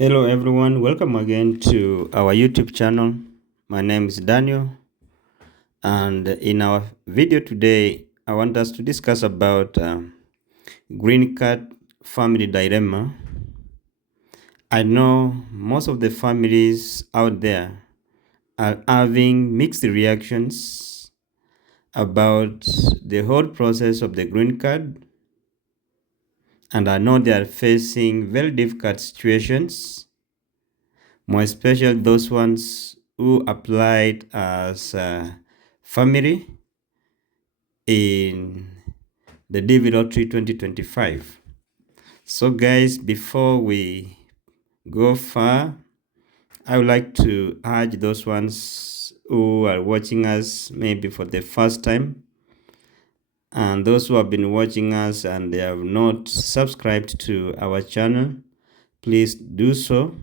Hello everyone, welcome again to our YouTube channel. My name is Daniel, and in our video today I want us to discuss about green card family dilemma. I know most of the families out there are having mixed reactions about the whole process of the green card, and I know they are facing very difficult situations, more especially those ones who applied as family in the DV Lottery 2025. So guys, before we go far, I would like to urge those ones who are watching us maybe for the first time, and those who have been watching us and they have not subscribed to our channel, please do so.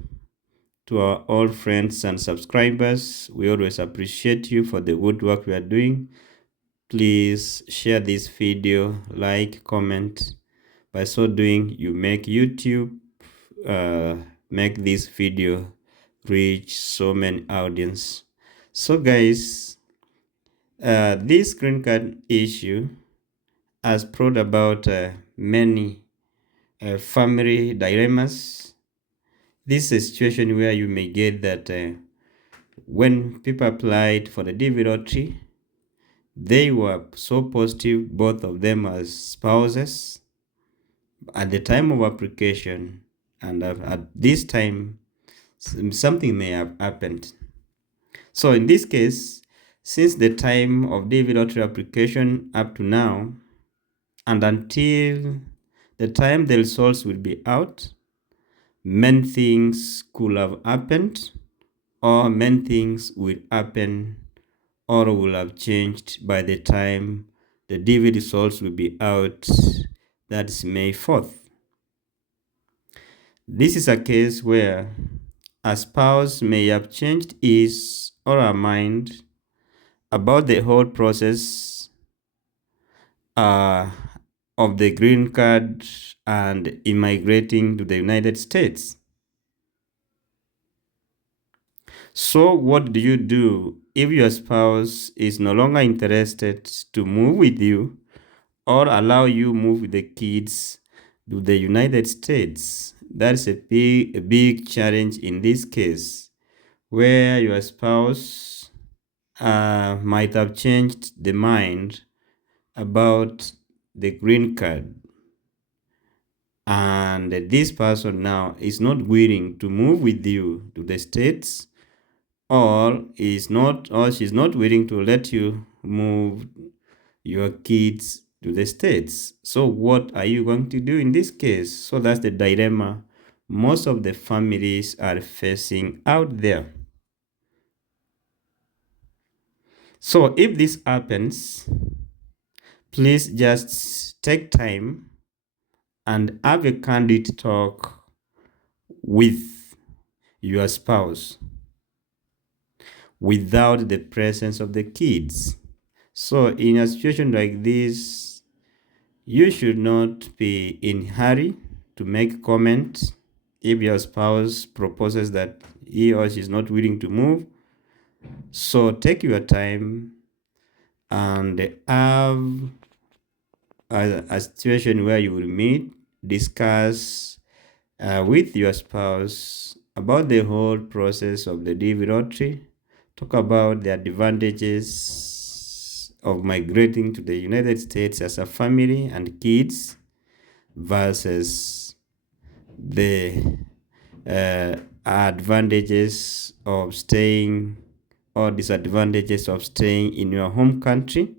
To our old friends and subscribers, we always appreciate you for the good work we are doing. Please share this video, like, comment. By so doing, you make YouTube make this video reach so many audience. So guys, this green card issue has brought about many family dilemmas. This is a situation where you may get that when people applied for the DV lottery, they were so positive, both of them as spouses, at the time of application, and at this time, something may have happened. So in this case, since the time of DV lottery application up to now, and until the time the results will be out, many things could have happened, or many things will happen, or will have changed by the time the DV results will be out. That's May 4th. This is a case where a spouse may have changed his or her mind about the whole process of the green card and immigrating to the United States. So what do you do if your spouse is no longer interested to move with you or allow you move with the kids to the United States? That's a big challenge in this case, where your spouse might have changed the mind about the green card, and this person now is not willing to move with you to the States, or she's not willing to let you move your kids to the States. So what are you going to do in this case? So that's the dilemma most of the families are facing out there. So if this happens, please just take time and have a candid talk with your spouse without the presence of the kids. So in a situation like this, you should not be in hurry to make comment. If your spouse proposes that he or she is not willing to move, so take your time and have a situation where you will meet, discuss with your spouse about the whole process of the DV lottery. Talk about the advantages of migrating to the United States as a family and kids versus the advantages of staying or disadvantages of staying in your home country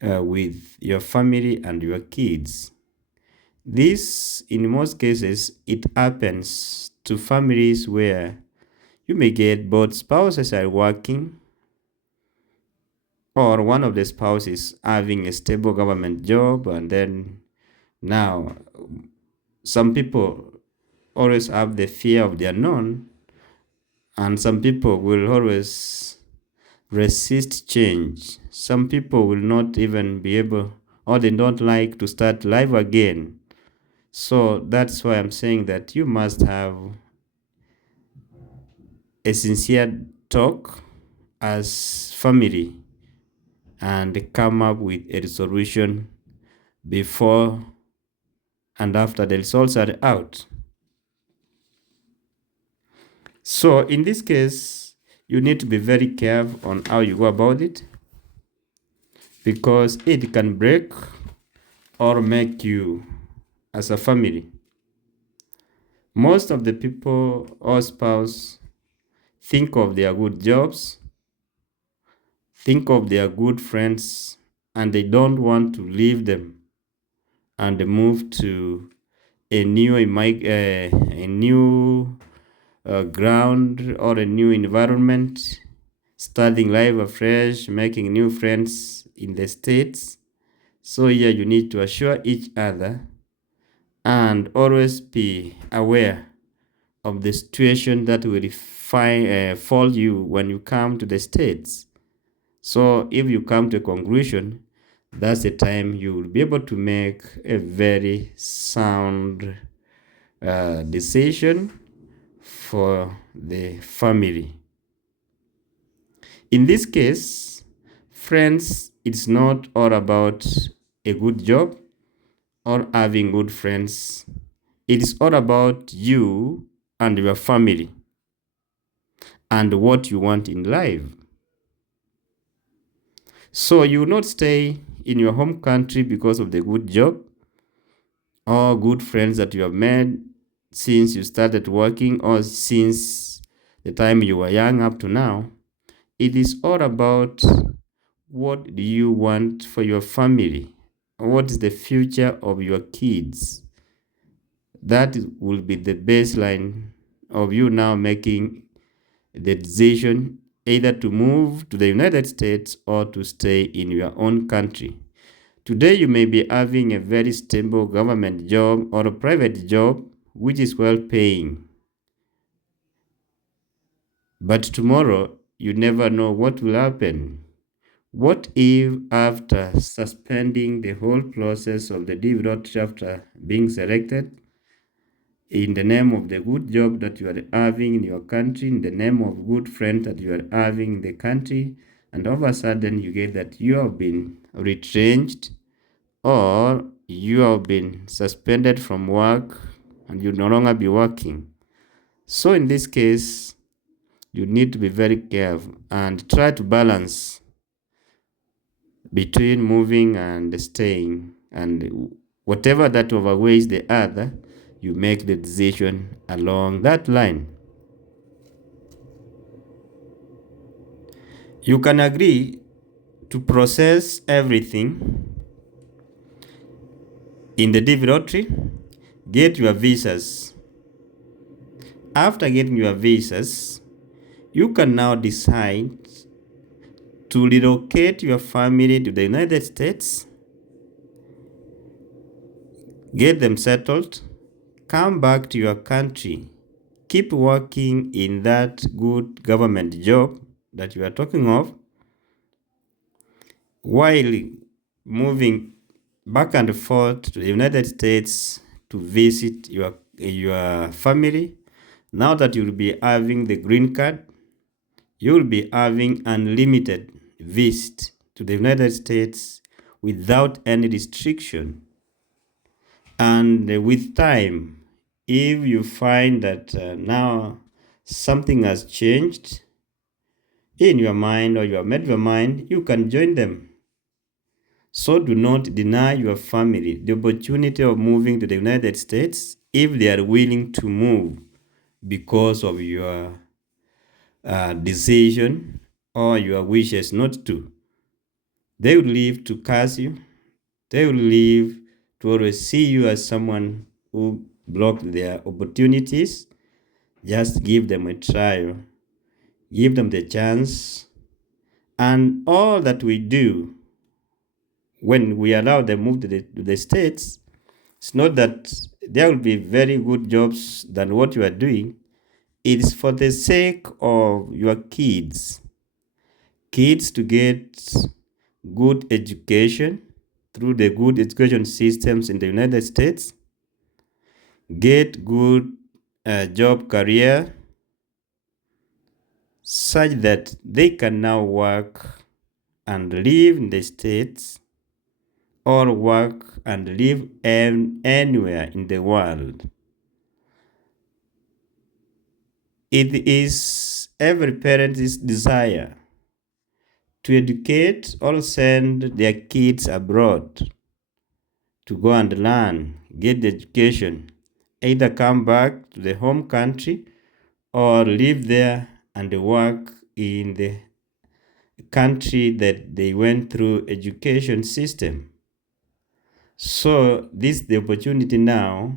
with your family and your kids. This, in most cases, it happens to families where you may get both spouses are working, or one of the spouses having a stable government job, and then now some people always have the fear of the unknown, and some people will always resist change. Some people will not even be able, or they don't like to start life again. So that's why I'm saying that you must have a sincere talk as family and come up with a resolution before and after the results are out. So in this case, you need to be very careful on how you go about it, because it can break or make you as a family. Most of the people or spouse think of their good jobs, think of their good friends, and they don't want to leave them and move to a new ground or a new environment, starting life afresh, making new friends in the States. So here you need to assure each other and always be aware of the situation that will fall you when you come to the States. So if you come to a conclusion, that's the time you will be able to make a very sound decision for the family. In this case, friends, it's not all about a good job or having good friends. It is all about you and your family and what you want in life. So you will not stay in your home country because of the good job or good friends that you have made since you started working or since the time you were young up to now. It is all about what do you want for your family? What is the future of your kids? That will be the baseline of you now making the decision either to move to the United States or to stay in your own country. Today, you may be having a very stable government job or a private job which is well paying. But tomorrow, you never know what will happen. What if, after suspending the whole process of the DV after being selected, in the name of the good job that you are having in your country, in the name of good friends that you are having in the country, and all of a sudden you get that you have been retrenched or you have been suspended from work and you no longer be working. So in this case, you need to be very careful and try to balance between moving and staying, and whatever that overweighs the other, you make the decision along that line. You can agree to process everything in the DV lottery, get your visas. After getting your visas, you can now decide to relocate your family to the United States, get them settled, come back to your country, keep working in that good government job that you are talking of, while moving back and forth to the United States to visit your family. Now that you'll be having the green card, you'll be having unlimited visit to the United States without any restriction. And with time, if you find that now something has changed in your mind or you have made your mind, you can join them. So do not deny your family the opportunity of moving to the United States if they are willing to move because of your decision or your wishes not to. They will leave to curse you. They will leave to always see you as someone who blocked their opportunities. Just give them a trial. Give them the chance. And all that we do when we allow them move to the States, it's not that there will be very good jobs than what you are doing. It's for the sake of your kids. Kids to get good education through the good education systems in the United States. get good job career, such that they can now work and live in the States or work and live anywhere in the world. It is every parent's desire to educate or send their kids abroad to go and learn, get the education, either come back to the home country or live there and work in the country that they went through education system. So this is the opportunity now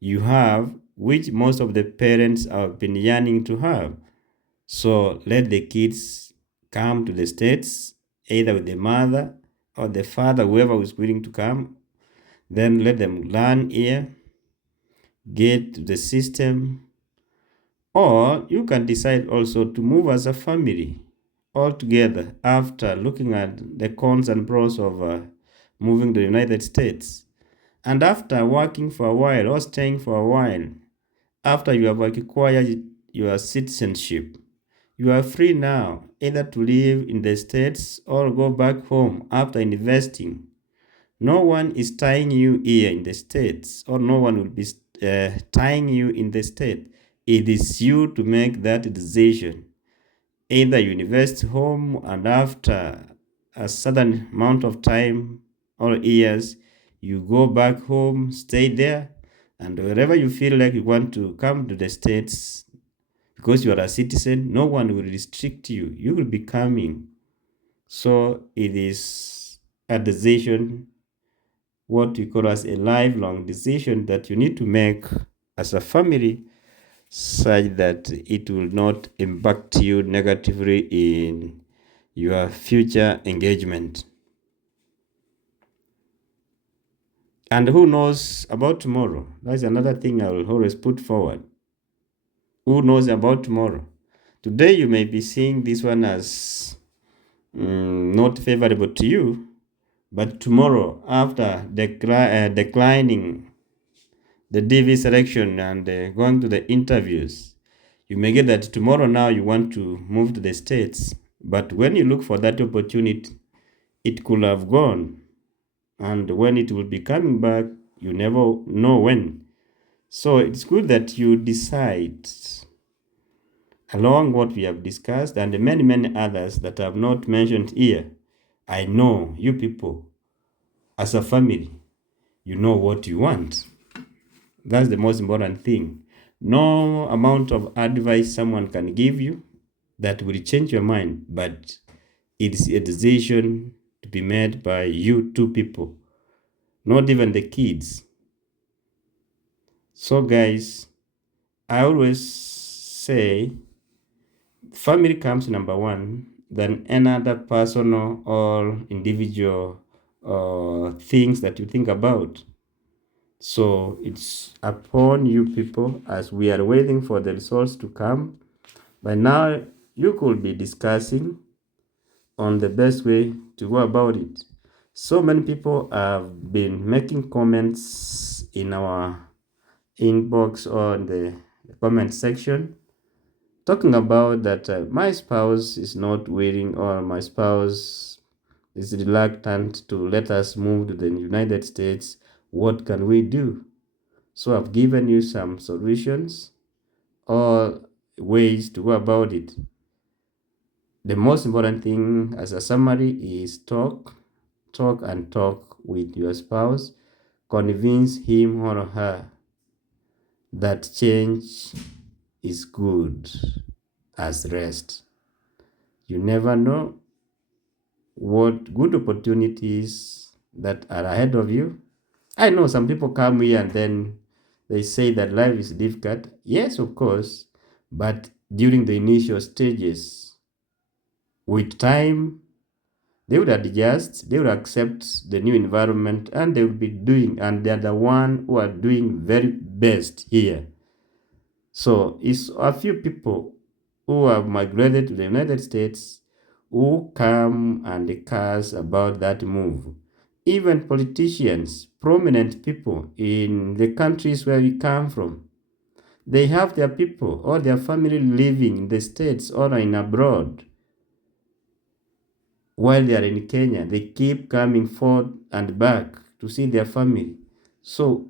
you have, which most of the parents have been yearning to have. So let the kids come to the States, either with the mother or the father, whoever is willing to come. Then let them learn here, get the system, or you can decide also to move as a family altogether after looking at the cons and pros of moving to the United States. And after working for a while or staying for a while, after you have acquired your citizenship, you are free now either to live in the States or go back home after investing. No one is tying you here in the States, or no one will be tying you in the state. It is you to make that decision. Either you invest home and after a certain amount of time or years, you go back home, stay there, and wherever you feel like you want to come to the States, because you are a citizen, no one will restrict you. You will be coming. So it is a decision, what we call as a lifelong decision that you need to make as a family, such that it will not impact you negatively in your future engagement. And who knows about tomorrow? That's another thing I will always put forward. Who knows about tomorrow? Today you may be seeing this one as not favorable to you, but tomorrow, after declining the DV selection and going to the interviews, you may get that tomorrow now you want to move to the States. But when you look for that opportunity, it could have gone. And when it will be coming back, you never know when. So it's good that you decide along what we have discussed and many, many others that I have not mentioned here. I know you people, as a family, you know what you want. That's the most important thing. No amount of advice someone can give you that will change your mind, but it's a decision to be made by you two people, not even the kids. So, guys, I always say family comes number one, then another personal or individual things that you think about. So it's upon you people, as we are waiting for the results to come. By now, you could be discussing on the best way to go about it. So many people have been making comments in our inbox or in the comment section, talking about that my spouse is not willing, or my spouse is reluctant to let us move to the United States. What can we do? So I've given you some solutions or ways to go about it. The most important thing as a summary is talk and talk with your spouse. Convince him or her that change is good as rest. You never know what good opportunities that are ahead of you. I know some people come here and then they say that life is difficult. Yes, of course, but during the initial stages, with time, they would adjust, they would accept the new environment, and they will be doing, and they're the one who are doing very best here. So it's a few people who have migrated to the United States who come and curse about that move. even politicians, prominent people in the countries where we come from, they have their people or their family living in the States or in abroad. While they are in Kenya, they keep coming forward and back to see their family. So